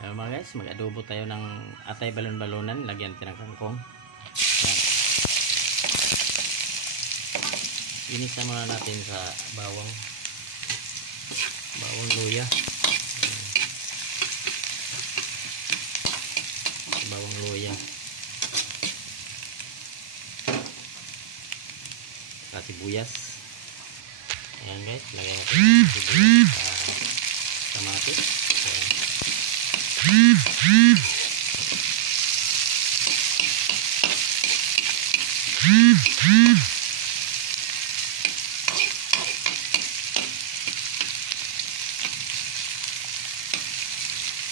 Ayun mga guys, mag-adobo tayo ng atay balon-balonan. Lagyan natin ng kangkong. Inisa muna natin sa bawang luya. Bawang luya. At sibuyas. Ayan guys, lagyan natin ng sibuyas sa kamatis.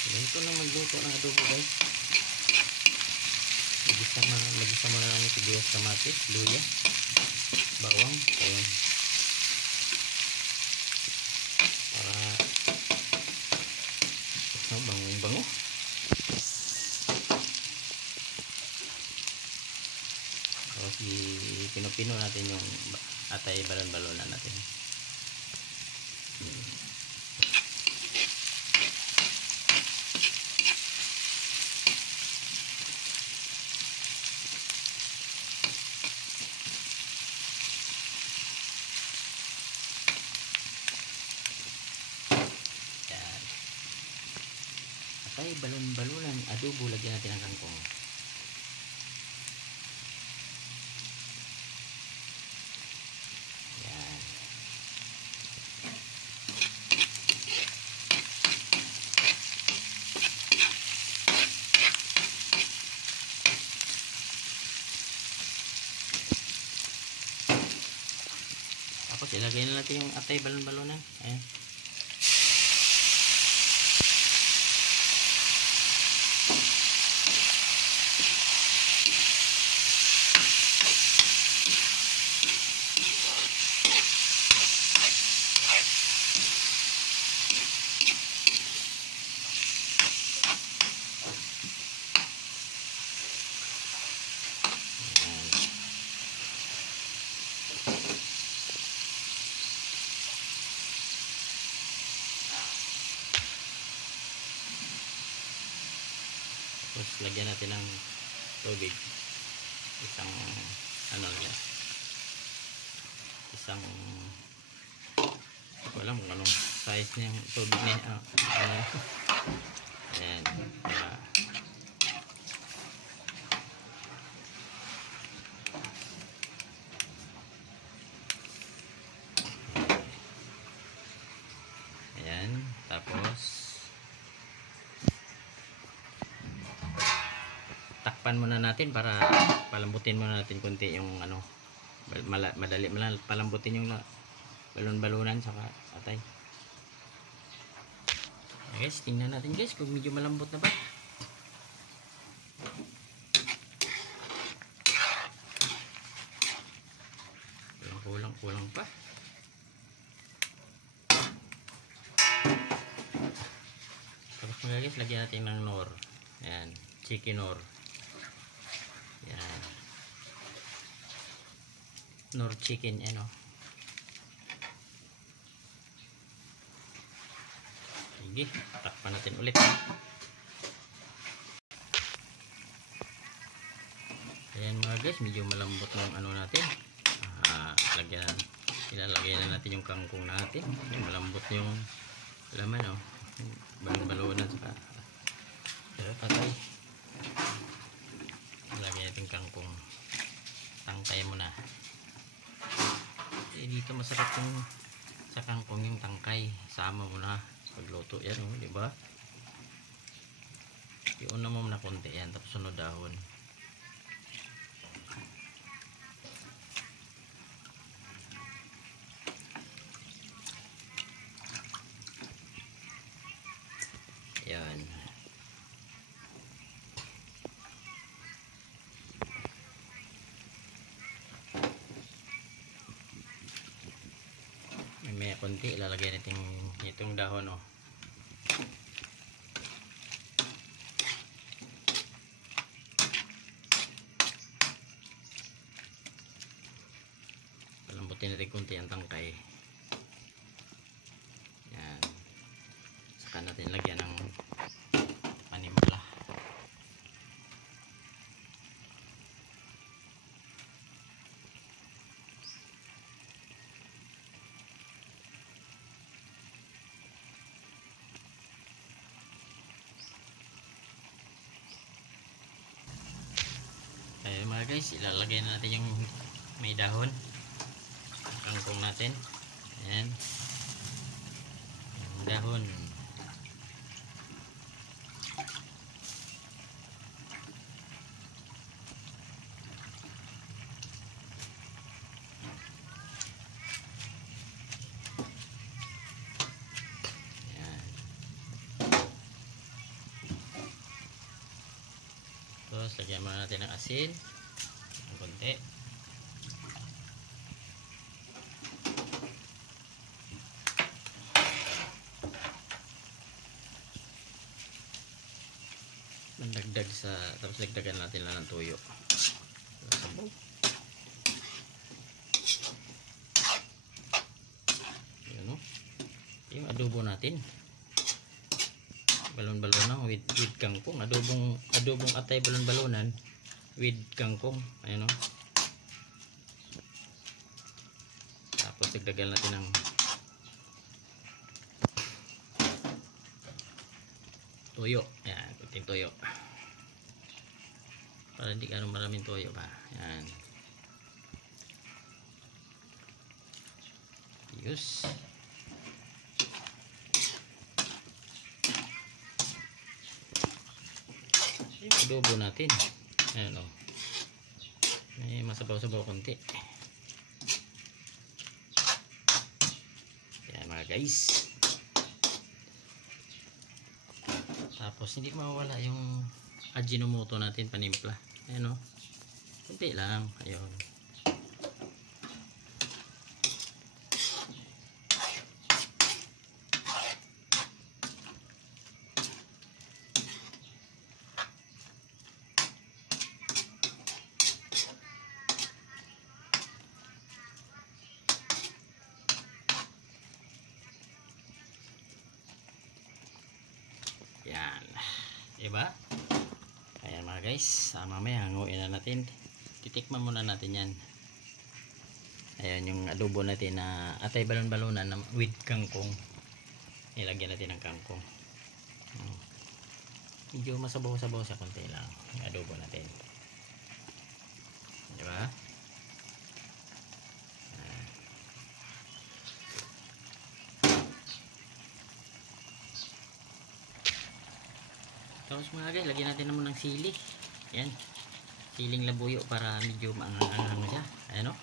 Ganito lang magluto ng adobo guys. Magisa mo na lang yung sibuyas, kamatis, luya, bawang. Ayan. Para bango-bango. Tapos pino-pino natin yung atay balon-balonan natin. Yan. Atay balon-balonan, adobo, lagyan natin ng kangkong. Tapos ilagay na natin yung atay balon-balonan. Ayan. Tapos lagyan natin ng tubig. Isang wala mo anong size niya yung tubig niya. Ayan. Ayan. Tapos takpan muna natin para palambutin muna natin konti yung madali palambutin yung balon-balonan sa atay. Okay, guys, tingnan natin guys kung medyo malambot na ba. Kulang pa. Tapos mga guys, lagyan natin ng nor. Ayan, chicken nor. Yan. Nor chicken, ano. Sige, takpan natin ulit. Ayan mga guys, medyo malambot ng natin. Ilalagay na natin yung kangkong natin. Ayan, malambot yung laman, oh. Balon-balonan sa patay. Lagyan natin kangkong. Tangkay mo na. Dito masarap yung sa kangkong yung tangkay. Sama mo na pagluto yan, oh, di ba? Iuna mo na konti yan, tapos sunod dahon. Yan. May konti ilalagay natin itong dahon, oh. Palambutin natin konti ang tangkay. Yan. Saka natin lagyan ng mga guys, ilalagay na natin yung may dahon ang kangkong natin. Ayan, yung dahon. Tapos lagyan muna natin ng asin ng konti. Mandagdag sa, tapos lagdagan natin lang ng tuyo. Sabaw. Yun, no? Yung adobo natin. Balon-balonan with kangkong. Adobong atay balon-balonan with kangkong. Ayan, no? Tapos dagdagan natin ng toyo. Ayan, kunting toyo. Para hindi gano'ng maraming toyo pa. Ayan. Yus. Adobo natin. Ayan, o. May masabaw-sabaw konti. Ayan mga guys. Tapos hindi mawala yung Ajinomoto natin panimpla. Ayan, o. Konti lang. Ayun. Yan. Diba? Ayan mga guys. Mamaya hanguin na natin. Titikman muna natin yan. Ayan yung adobo natin na atay balon-balonan with kangkong. Nilagyan natin ng kangkong. Medyo masabaw-sabaw sa konti lang yung adobo natin. Diba? Tapos mga guys, lagyan natin naman ng sili. Ayan. Siling labuyo para medyo maangang-angang siya. Ayan, o.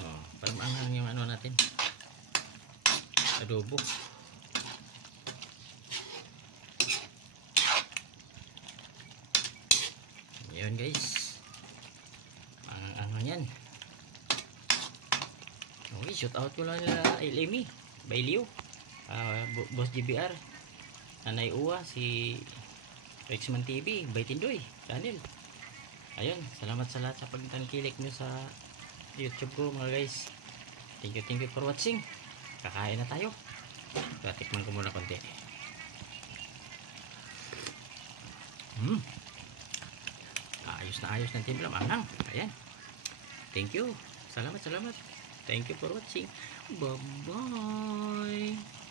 Oh, para maangang yung ano natin. Adobo. Ayan guys. Maangang-angang yan. Okay, shout out ko lang nila Amy, Bailio, Boss GBR, Nanay Uwa, si Rexman TV, Baytindoy channel. Ayun, salamat sa lahat sa pagtangkilik nyo sa YouTube ko mga guys. Thank you for watching. Kakain na tayo. Tikman ko muna konti. Ayos na ayos ng timpla, mangang. Ayan. Thank you. Salamat. Thank you for watching. Bye bye.